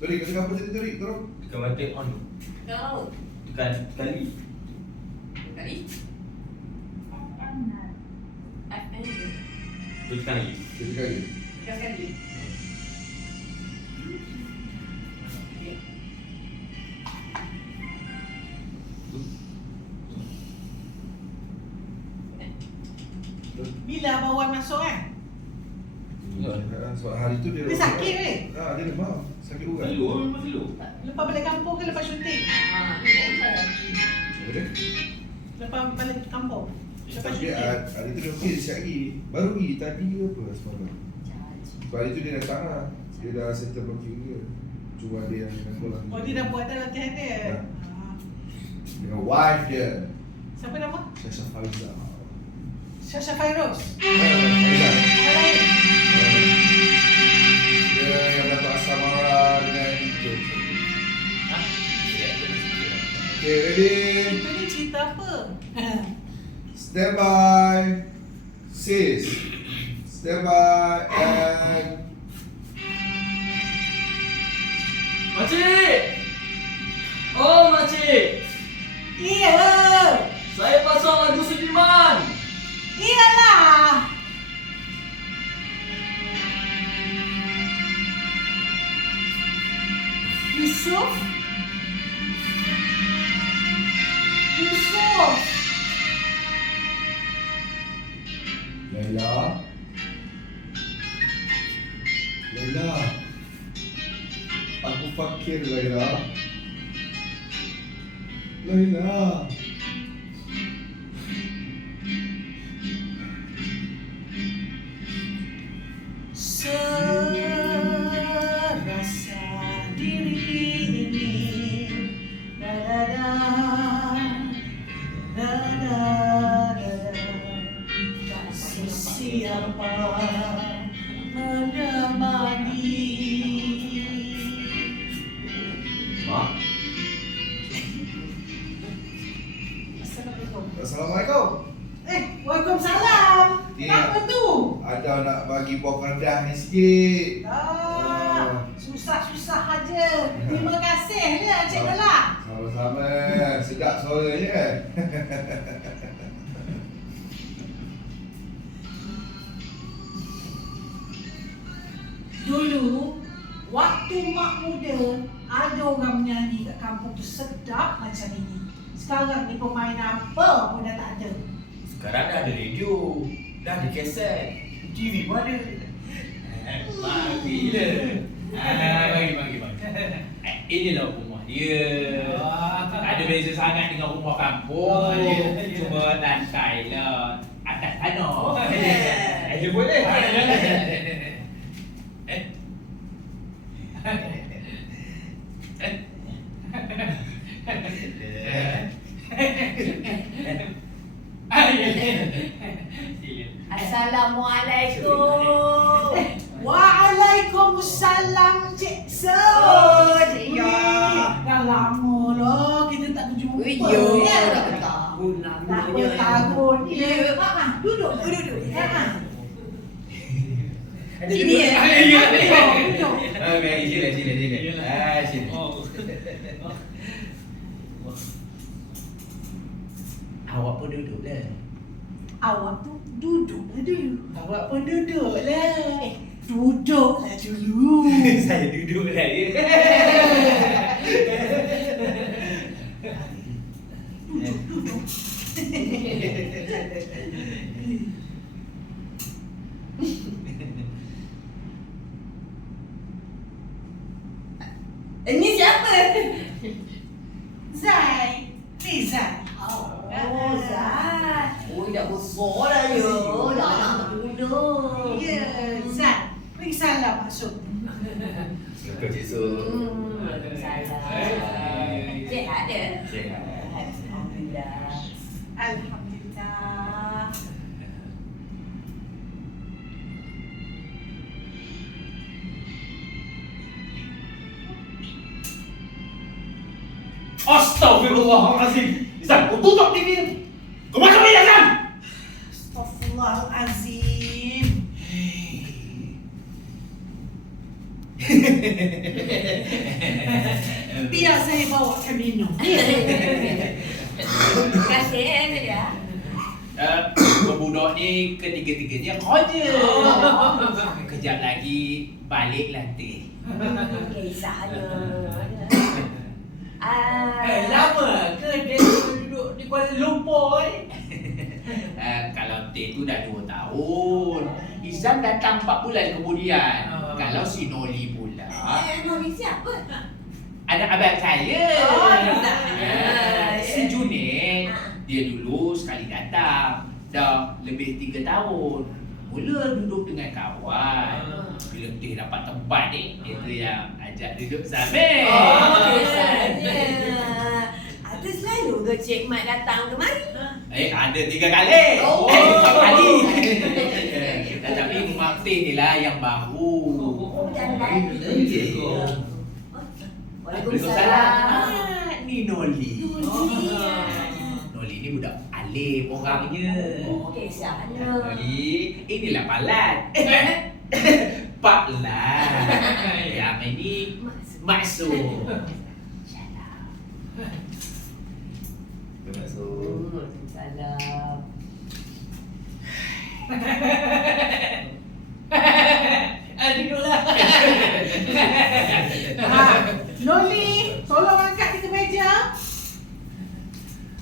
Tori, kau cakap apa tadi Tori? Tolong. Tekan button on. Kau. Tekan kali. Kali. FM. Tu tekan lagi. Kita tekan lagi. Tekan sekali. Okay. Bila bawaan masuk kan? Sebab hari tu dia Dia sakit ke? Dia demam. Sakit urat. Memang selalu. Lepas balik kampung ke lepas syuting? Ni bukan. Apa dia? Lepas balik kampung? Lepas Dia syuting? hari tu dia okey, dia siap pergi. Baru pergi tadi ke apa semalam. Sebab hari tu dia datang lah. Dia dah settle booking dia. Cuma dia yang kena pulang. Oh, dia dah buat dah latihan dia? Ya. Ah. Dengan wife dia. Siapa nama? Syasha Faiza. Syasha Fairoz? Faiza. Yang lain? Dia yang dapat Samara dengan itu. Hah? Okay, ready? Itu ni cerita apa? Stand by. Sis. Stand by and Makcik! Oh, makcik! Iya! Saya pasang lagu Sudirman! Iyalah! Yusuf? Yusuf! Laila. Laila. Aku fakir Laila. Laila. Serasa diri ini tak sesiapa menemani. Mak? Assalamualaikum. Assalamualaikum. Waalaikumsalam. Ya. Apa tu? Ada nak bagi buah kerendah ni sikit. Susah-susah aja. Terima kasih ya Encik Bella. Sama-sama. Sedap suaranya. Dulu, waktu mak muda, ada orang menyanyi kat kampung tu sedap macam ini. Sekarang ni pemain apa pun dah tak ada. Sekarang dah ada radio, dah ada kaset, TV pun ada. Bagi le. Bagi. Inilah rumah dia. Ada beza sangat dengan rumah kampung. Cuma lantai lah atas tanah. Ada boleh. Assalamualaikum. Waalaikumsalam Cik So. Cik Ya. Dah lama lah kita tak berjumpa. Ya, ya. dah tahun Berapa lamanya. tahun Ya. Duduk. Duduk. Ini ya. Duduk. Sila. Awak pun duduk lah. Awak tu duduklah dulu. Awak pun duduklah. Duduklah dulu. Saya duduk lah ya. Duduk. Ini siapa? Zai. Rizal. Oh, Zat. Oh, dah besar dah ya. Dah anak muda. Ya, Zai. Beri salam masuk. Suka Cik Su. Salam. Cik ada? Sihat. Alhamdulillah. Alhamdulillah. Astaghfirullahalazim. Izan, kau tutup TV ni. Kau masuk ni Izan. Astaghfirullahalazim. Biar saya bawakan minum. Terima kasih ya. Budak ni ketiga-tiganya kerja. Kejap lagi balik latih. Kisahnya. Lama ke dia duduk di Kuala Lumpur ni? Kalau Teh tu dah 2 tahun. Izam datang 4 bulan kemudian. Kalau si Noli pula, Noli siapa? anak abang saya. Dah. Si Junaid, dia dulu sekali datang. Dah lebih 3 tahun. Mula duduk dengan kawan. Bila Teh dapat tempat ni, dia tu yang ajak duduk sambil. Kisahnya. Ada selalu ke Cik Mat datang kemari? Ada 3 kali. Oh. 4 kali. Tapi Mak Teh ni lah yang baru. Jangan lagi. Waalaikumsalam. Ni Noli. Noli. Noli ni budak alim orangnya. Kisahnya. Noli, inilah Palat. Pak Lan. Yang ini Maksud. Salam. Duduklah. Noli, tolong angkat di kemeja.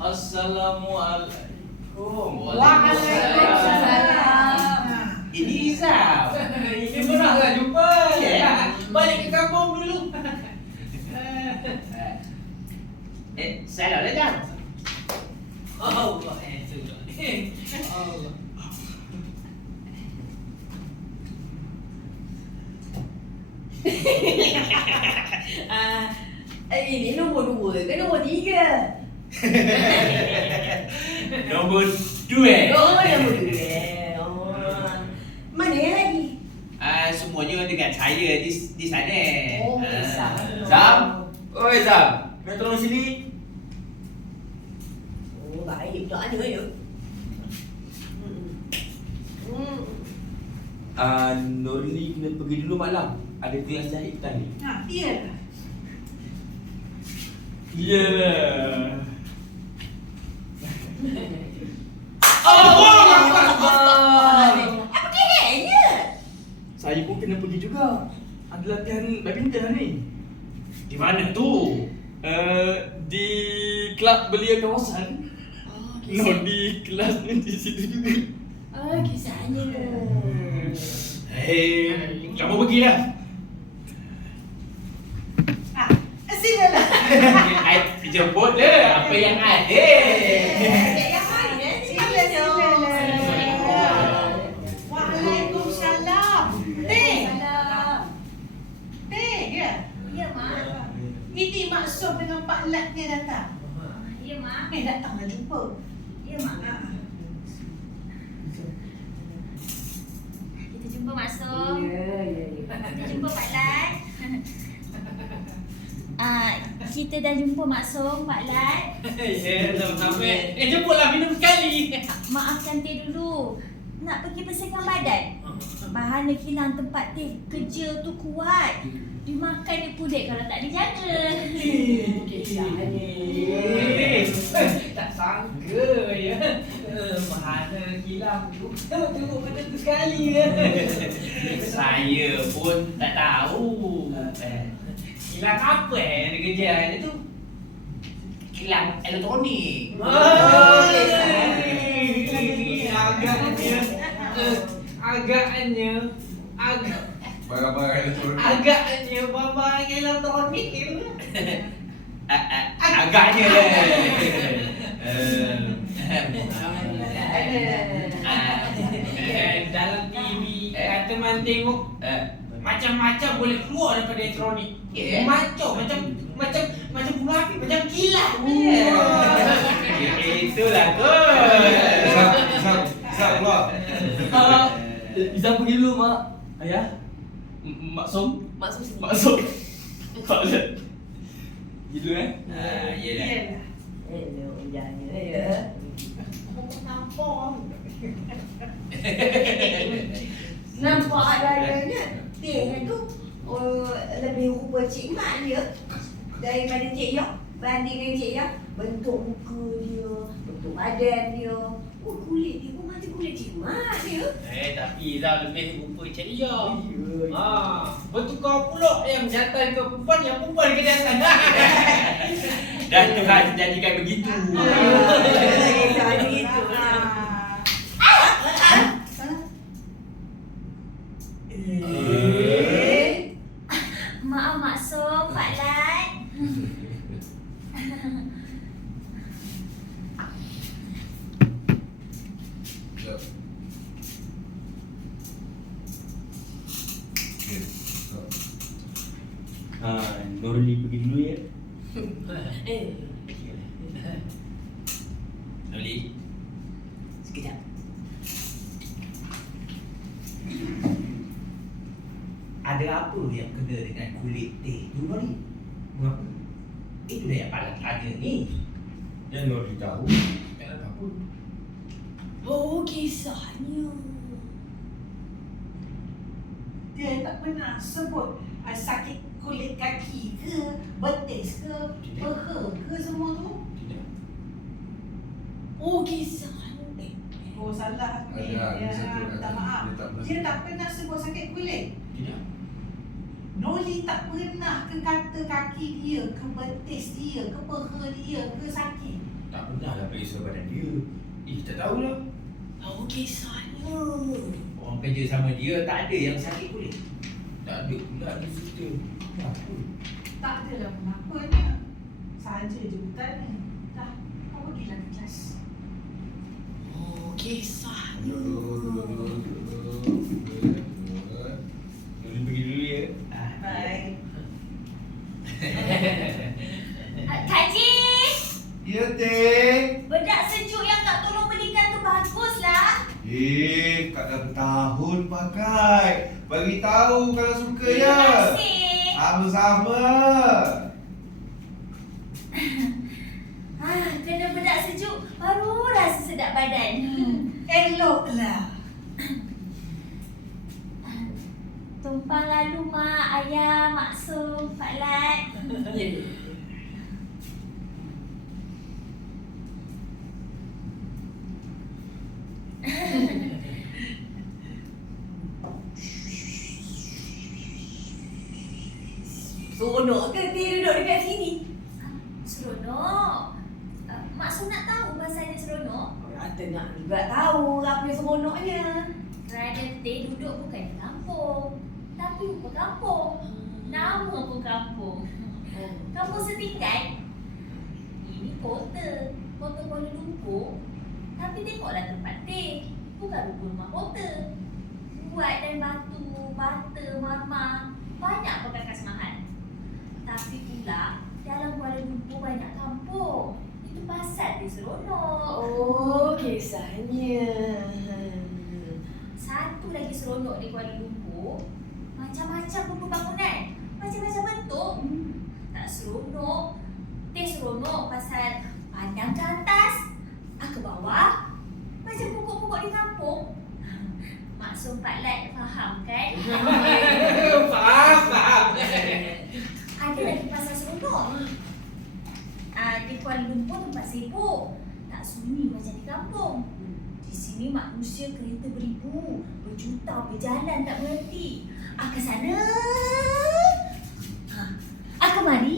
Assalamualaikum. Waalaikumsalam. Ini Izam. Ini pernahlah jumpa. Balik ke kampung dulu. Salah lah Jam. Allah sudah ni. Allah. Ini nombor 2 ke nombor 3? Nombor 2. Oh, nombor 2. Oh. Mana yang lagi? Semuanya dengan saya di sana. Oh, Zam. Zam? Oi Zam, kau tolong sini. Oh, baik. Untuk mana ya? Nurli kena pergi dulu malam. Ada kelas jahit petang ni. Iyalah. Yeah. Apa kehenya? Saya pun kena pergi juga. Ada latihan badminton ni. Di mana tu? Di kelab belia kawasan. No, di kelas ni di situ juga. Kisahnya. Kamu pergilah. Silalah. I jemput dah apa yang ada. Yang mana ni? Waalaikumsalam. Teh. Teh, ya. Ya, Mak. Ini Maksud dengan Pak Lat ni datang. Ya, Mak. Datang nak jumpa. Ya, Mak. Kita jumpa Maksud. Kita jumpa Pak Lat. Kita dah jumpa Maksud, Pak Lat. Ya, sama-sama. Jemputlah minum sekali. Maafkan Teh dulu. Nak pergi bersihkan badan. Bahana kilang tempat Teh kerja tu kuat. Dimakan dia pudek kalau tak dijaga. Tak sangka ya. Mana kilang tu. Tengok pada tu sekali ya. Saya pun tak tahu. Kilang apa yang dia kerja dia tu? Kilang elektronik. Agaknya Barang-barang elektronik. agaknya barang elektronik ni. Agaknya lah. Dalam TV teman tengok macam-macam boleh keluar daripada elektronik. Yeah. Macam bunga api, macam kilat. Itulah kot. Zam keluar. Izam pergi dulu mak. Ayah. Maksum. Maksud sini. Maksum. Tak ada. Gitu Yelah. Iyalah. Jangan ya. Nampak. Nampak adanya. Teh tu. Oh, lebih rupa Cik Mat dia daripada Cik Yok. Banding dengan Cik Yok, bentuk muka dia, bentuk badan dia, kulit dia pun macam kulit Cik Mat dia. Tapi Zah lebih rupa ceria. Bertukar pula yang jantan ke perempuan, yang perempuan ke jantan. Dan Tuhan jadikan begitu. Jadi gitu lah. Maaf maksud Pak Lat. Sekejap. Okay, stop. Nurli pergi dulu ya. Noli. Sekejap. Ada apa yang kena dengan kulit teh tu Noli? Mengapa? Itu dah yang paling tanya ni. Dan Nurli tahu. Tak ada apa-apa. Oh, kisahnya. Dia tak pernah sebut sakit kulit kaki ke, betis ke, peha ke semua tu. Tidak. Oh, kisahnya. Oh, salah. Ada satu Minta maaf. dia tak pernah. Dia tak pernah sebut sakit kulit. Tidak. Noli tak pernah ke kata kaki dia, ke betis dia, ke peha dia, ke sakit. Tak pernah lah periksa badan dia. Tak tahulah. Oh, kisahnya. Orang kerja sama dia tak ada yang sakit kulit. Tak ada pula dia cerita. Apa? Tak adalah kenapanya. Saja je bertanya. Dah, kau pergilah ke kelas. Oh, kisahnya. Nurli pergi dulu ya. Bye. Kak Ji, Ya, Teh. bedak sejuk yang Kak tolong belikan tu baguslah. Kak dah bertahun pakai. Bagi tahu kalau suka Terima ya. kasih. Sama-sama. Kena bedak sejuk baru rasa sedap badan. Eloklah. Tumpang lalu mak, ayah, maksud, Pak Lat. Seronok ke dia duduk dekat sini? Seronok. Maksud nak tahu pasal dia seronok? Rata nak juga tahu apa yang seronoknya. Kerana Teh duduk bukan di kampung, tapi rupa kampung. Nama pun kampung. Kampung setingkat. Ini kota Kuala Lumpur. Tapi tengoklah tempat Teh. Bukan rupa rumah kota. Buat dan batu, bata, marmar. Banyak perkakas mahal. Tapi pula dalam Kuala Lumpur banyak kampung. Itu pasal dia seronok. Oh, kisahnya. Satu lagi seronok di Kuala Lumpur, macam-macam rupa bangunan, macam-macam bentuk. Tak seronok. Teh seronok pasal pandang ke atas, ke bawah, macam pokok-pokok di kampung. Maksud Pak Lat faham kan? Faham. Ada lagi pasal seronok. Di Kuala Lumpur tempat sibuk, tak sunyi macam di kampung. Di sini manusia kereta beribu, berjuta berjalan tak berhenti. Ke sana, kemari.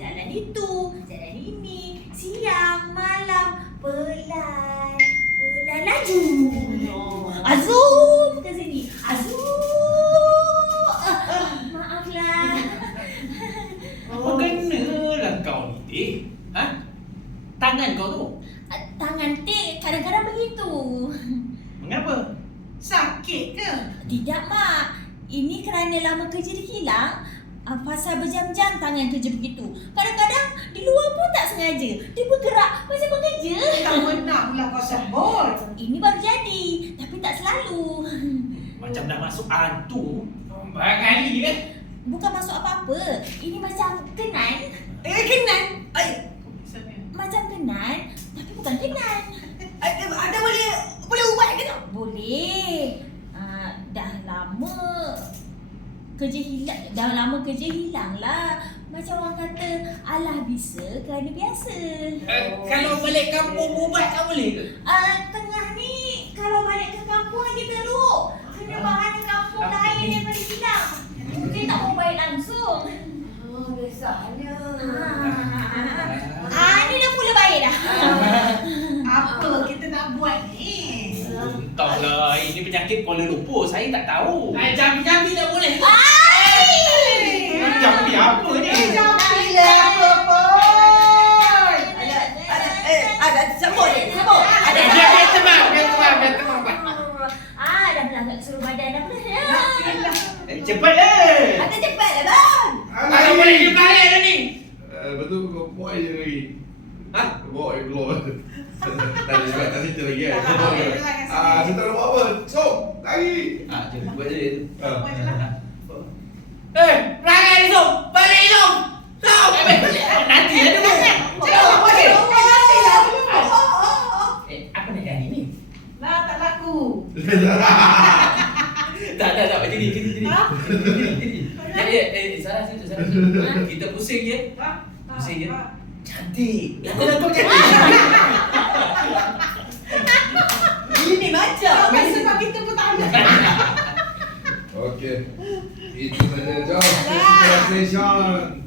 Jalan itu, jalan ini, siang, malam, pelan laju. Zoom ke sini, zoom. Maaflah. Apa kenalah kau ni, Teh? Tangan kau tu. Tangan Teh kadang-kadang begitu. Mengapa? Sakit ke? Tidak, Mak. Ini kerana lama kerja di kilang. Pasal berjam-jam tangan kerja begitu. Kadang-kadang di luar pun tak sengaja. Dia bergerak macam bekerja. Tak pernah pula kau sebut. Ini baru jadi, tapi tak selalu. Macam nak masuk hantu. Banyak kali kan? Bukan masuk apa-apa. Ini macam kenan. Kenan. Macam kenan, tapi bukan kenan. Ada boleh ubat ke tak? Boleh. Dah lama kerja hilang, dah lama kerja hilang lah. Macam orang kata, alah bisa kerana biasa. Kalau balik kampung ubat tak boleh ke? Tengah ni, kalau balik ke kampung lagi teruk. Kena bahana kampung lain daripada hilang. Mungkin tak mau balik langsung. Biasanya. Ni dah mula baik dah. Apa kita nak buat ni? Entahlah, ini penyakit Kuala Lumpur. Saya tak tahu. Jampi-jampi tak boleh. Jampi apa ni? Jampi lah apa pun. Ada sebut ni, sebut. Ada Biar teman. Dah melanggar suruh badan dah pernah. Cepat eh. Ada cepat lah bang. Tak boleh dia balik dah ni. Betul kau boy je lagi. Ha? Boy belum. Tak ada sebab tak cerita lagi kan. Tak boleh, dia lah kasi. Cerita nak buat apa? So, lagi. Buat je tu. Buat je lah. Perangai Zom. Balik Zom. Zom. Nanti ada dulu. Cakap buat je. Nanti lah. Apa nak jadi ni? Lah tak laku. Tak. Macam ni. Jadi. Ha? Sarah situ. Kita pusing je. Pusing je. Ha? Cantik. Ini macam. Bukan sebab kita pun tak ada. Okey. Itu saja. Jom. Congratulations.